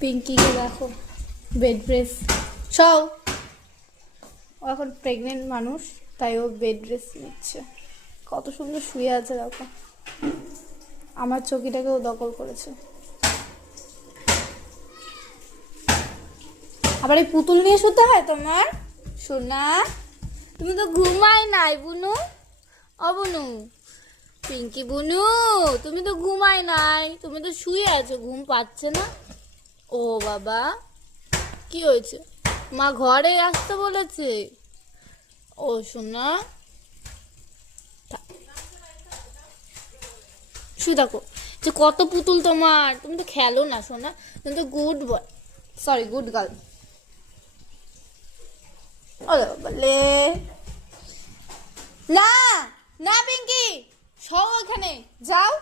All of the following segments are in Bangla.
পিঙ্কিকে দেখো বেড রেস সব এখন প্রেগনেন্ট মানুষ, তাই ও বেড রেস নিচ্ছে। কত সুন্দর শুয়ে আছে দেখো। আমার চকিটাকেও দখল করেছে। আবার এই পুতুল নিয়ে শুতে হয় তোমার? সোনা তুমি তো ঘুমাই নাই বুনু। বুনু, পিঙ্কি বুনু, তুমি তো ঘুমাই নাই, তুমি তো শুয়ে আছো, ঘুম পাচ্ছে না। ও বাবা, কি হয়েছে? মা ঘরে আসতে বলেছে? ও সোনা, শুয়ে থাকো। যে কত পুতুল তোমার, তুমি তো খেলো না সোনা, তুমি তো good boy, sorry good girl. বলে না না পিঙ্কি, সও ওখানে যাও,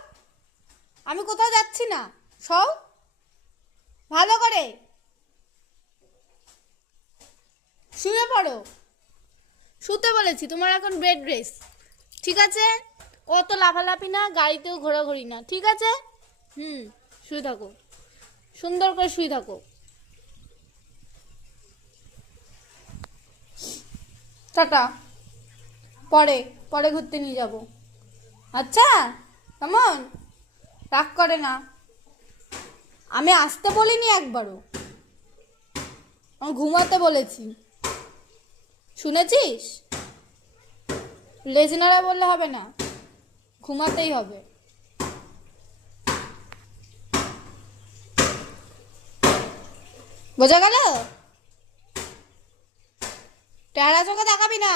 আমি কোথাও যাচ্ছি না, সও ভালো করে শুয়ে পড়ো। শুতে বলেছি, তোমার এখন বেড রেস্ট, ঠিক আছে? অত লাফালাফি না, গাড়িতেও ঘোরাঘুরি না, ঠিক আছে? শুয়ে থাকো, সুন্দর করে শুয়ে থাকো। টাটা, পরে পরে ঘুরতে নিয়ে যাব। আচ্ছা কেমন? রাগ করে না, আমি আসতে বলিনি একবারও, আমি ঘুমাতে বলেছি, শুনেছিস? লেজনারা বললে হবে না, ঘুমাতেই হবে। বোঝা গেল? টেরা চোখে তাকাবি না।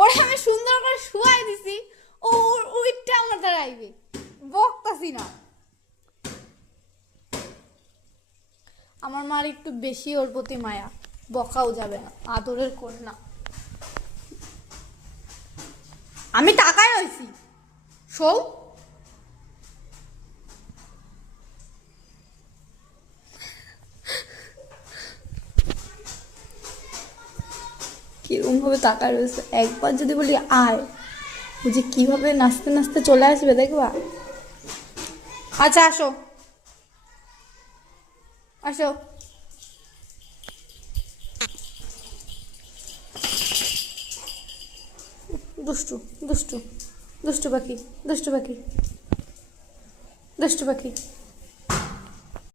ওরে আমি সুন্দর করে শুয়াই দিছি, ও উইটটা আমার দাঁড়াইবে, বকতাছি না। আমার মার একটু বেশি ওর প্রতি মায়া, বকাও যাবে না, আদরের কন্যা। আমি টাকায় হয়েছি, সৌ কিরকম ভাবে তাকায় রয়েছে। একবার যদি বলি আয়, বুঝি কিভাবে নাচতে নাচতে চলে আসবে দেখবা। আচ্ছা আসো আসো। দুষ্টু দুষ্টু দুষ্টু পাখি, দুষ্টু পাখি, দুষ্টু পাখি।